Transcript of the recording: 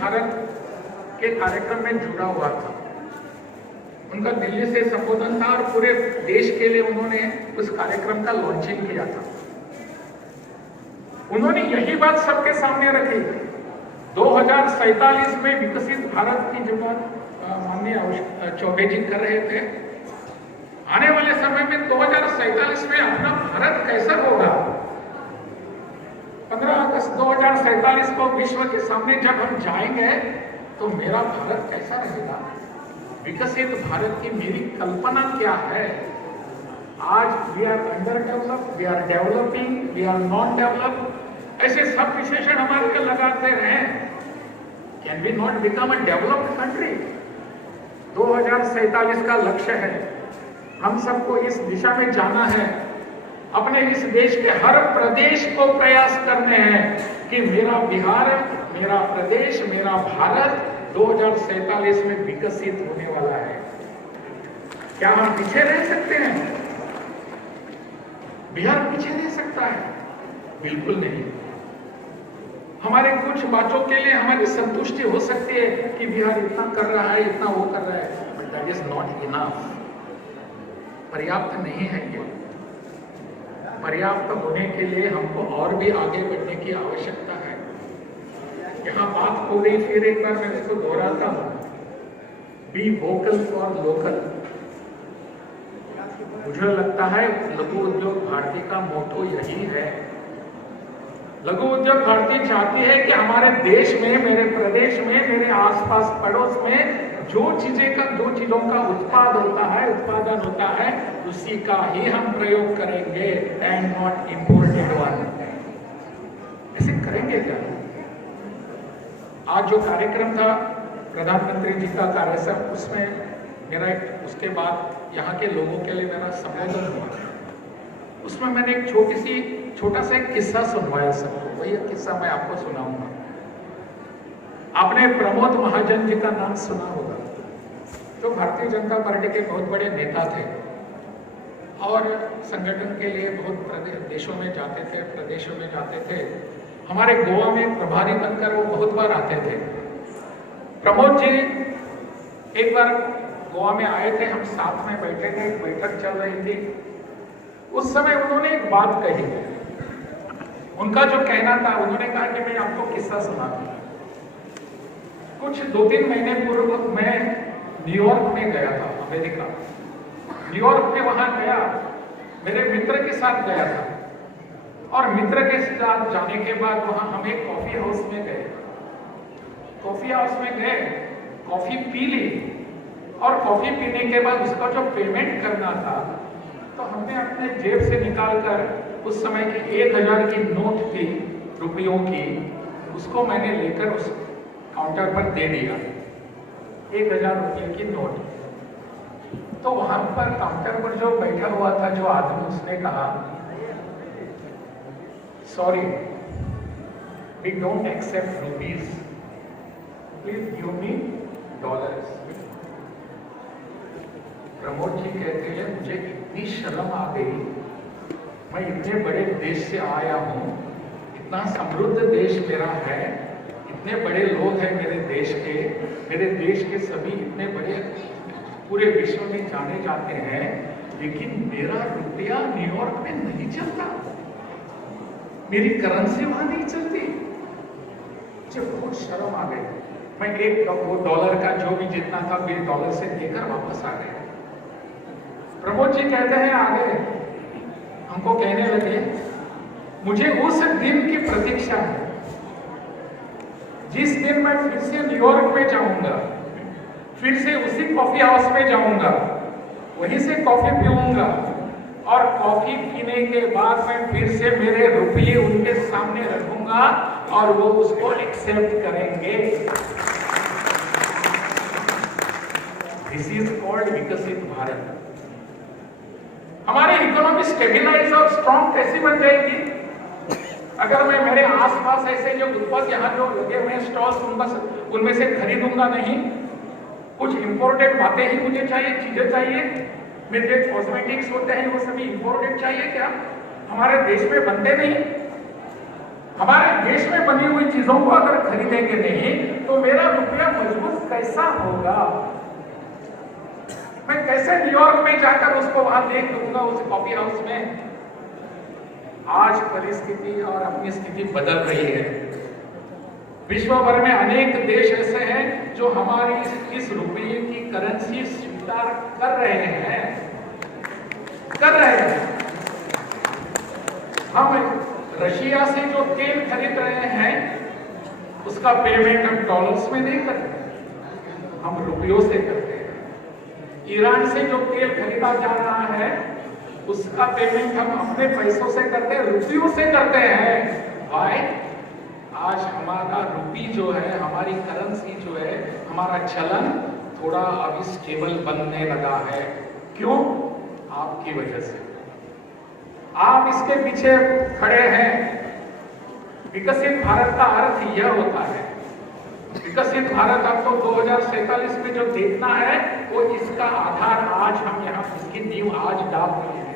भारत के कार्यक्रम में जुड़ा हुआ था। उनका दिल्ली से संबोधन था और पूरे देश के लिए उन्होंने उस कार्यक्रम का लॉन्चिंग किया था। उन्होंने यही बात सबके सामने रखी। 2047 में विकसित भारत की जो बात माननीय चौबे जी कर रहे थे, आने वाले समय में 2047 में अपना भारत कैसा होगा। 15 अगस्त 2047 को विश्व के सामने जब हम जाएंगे तो मेरा भारत कैसा रहेगा, विकसित भारत की मेरी कल्पना क्या है। आज we are underdeveloped, we are developing, we are not developed, ऐसे सब विशेषण हमारे को लगाते रहे। Can we not become a developed country. 2047 का लक्ष्य है, हम सबको इस दिशा में जाना है। अपने इस देश के हर प्रदेश को प्रयास करने हैं कि मेरा बिहार, मेरा प्रदेश, मेरा भारत 2047 में विकसित होने वाला है। क्या हम पीछे रह सकते हैं? बिहार पीछे रह सकता है? बिल्कुल नहीं। हमारे कुछ बातों के लिए हमारी संतुष्टि हो सकती है कि बिहार इतना कर रहा है, इतना वो कर रहा है, but that is not enough. पर्याप्त नहीं है ये। पर्याप्त होने के लिए हमको और भी आगे बढ़ने की आवश्यकता है। यहाँ बात हो गई, फिर एक बार मैं इसको दोहराता हूँ, बी वोकल फॉर लोकल। मुझे लगता है लघु उद्योग भारती का मोटो यही है। लघु उद्योग भारती चाहती है कि हमारे देश में, मेरे प्रदेश में, मेरे आसपास पड़ोस में जो चीजों का उत्पादन होता है, उसी का ही हम प्रयोग करेंगे एंड नॉट इंपोर्टेड वन। ऐसे करेंगे क्या? आज जो कार्यक्रम था प्रधानमंत्री जी का कार्यक्रम, उसमें मेरा उसके बाद यहाँ के लोगों के लिए मेरा संबोधन हुआ। उसमें मैंने एक छोटा सा एक किस्सा सुनवाया सबको। वही किस्सा मैं आपको सुनाऊंगा। आपने प्रमोद महाजन जी का नाम सुना होगा, जो भारतीय जनता पार्टी के बहुत बड़े नेता थे और संगठन के लिए बहुत देशों में जाते थे, प्रदेशों में जाते थे। हमारे गोवा में प्रभारी बनकर वो बहुत बार आते थे। प्रमोद जी एक बार गोवा में आए थे, हम साथ में बैठे थे, एक बैठक चल रही थी। उस समय उन्होंने एक बात कही। उनका जो कहना था, उन्होंने कहा कि मैं आपको किस्सा सुनाता हूं। कुछ 2-3 महीने पूर्व मैं न्यूयॉर्क में गया था, अमेरिका। न्यूयॉर्क में वहां गया, मेरे मित्र के साथ गया था, और मित्र के साथ जाने के बाद वहां हम एक कॉफी हाउस में गए। कॉफी हाउस में गए, कॉफी पी ली, और कॉफी पीने के बाद उसका जो पेमेंट करना था, तो हमने अपने जेब से निकालकर उस समय की 1000 की नोट थी, रुपयों की, उसको मैंने लेकर उस काउंटर पर दे दिया। 1000 रुपये की नोट। तो वहां पर काउंटर पर जो बैठा हुआ था जो आदमी, उसने कहा, sorry, we don't accept rupees, please give me dollars. Pramod ji कहते हैं, मुझे इतनी शर्म आ गई। मैं इतने बड़े देश से आया हूं, इतना समृद्ध देश मेरा है, इतने बड़े लोग हैं मेरे देश के सभी इतने बड़े पूरे विश्व में जाने जाते हैं, लेकिन मेरा रुपया न्यूयॉर्क में नहीं चलता, मेरी करेंसी वहां नहीं चलती। मुझे बहुत शर्म आ गई। मैं वो डॉलर का जो भी जितना था बिल डॉलर से देकर वापस आ गया। प्रमोद जी कहते हैं आगे, हमको कहने लगे, मुझे उस दिन की प्रतीक्षा है जिस दिन मैं फिर से न्यूयॉर्क में जाऊंगा, फिर से उसी कॉफी हाउस में जाऊंगा, वहीं से कॉफी पीऊंगा, और कॉफी पीने के बाद मैं फिर से मेरे रुपये उनके सामने रखूंगा और वो उसको एक्सेप्ट करेंगे। दिस इज कॉल्ड विकसित भारत। हमारी इकोनॉमी स्टेबलाइज और स्ट्रॉन्ग कैसी बन जाएगी? अगर मैं मेरे आसपास ऐसे जो उत्पाद यहाँ जो लगे हुए हैं स्टॉल्स, उनमें से खरीदूंगा नहीं। कुछ इंपोर्टेड बातें ही मुझे चाहिए, चीजें चाहिए। मेरे कॉस्मेटिक्स होते हैं वो सभी इंपोर्टेड चाहिए क्या? हमारे देश में बनते नहीं। हमारे देश में बनी हुई चीजों को अगर खरीदेंगे नहीं तो मेरा रुपया मजबूत कैसा होगा? मैं कैसे न्यूयॉर्क में जाकर उसको वहां देख लूंगा, उस कॉफी हाउस में? आज परिस्थिति और अपनी स्थिति बदल रही है। विश्व भर में अनेक देश ऐसे हैं जो हमारी इस रुपये की करेंसी स्वीकार कर रहे हैं। हम रशिया से जो तेल खरीद रहे हैं उसका पेमेंट हम डॉलर्स में नहीं करते, हम रुपयों से करते हैं। ईरान से जो तेल खरीदा जा रहा है उसका पेमेंट हम अपने पैसों से करते हैं, रुपयों से करते हैं। भाई आज हमारा रुपी जो है, हमारी करेंसी जो है, हमारा चलन थोड़ा अभी स्टेबल बनने लगा है। क्यों? आपकी वजह से। आप इसके पीछे खड़े हैं। विकसित भारत का अर्थ यह होता है, विकसित भारत आपको 2047 में जो देखना है वो इसका आधार आज हम यहाँ इसकी नींव आज डाल रहे हैं।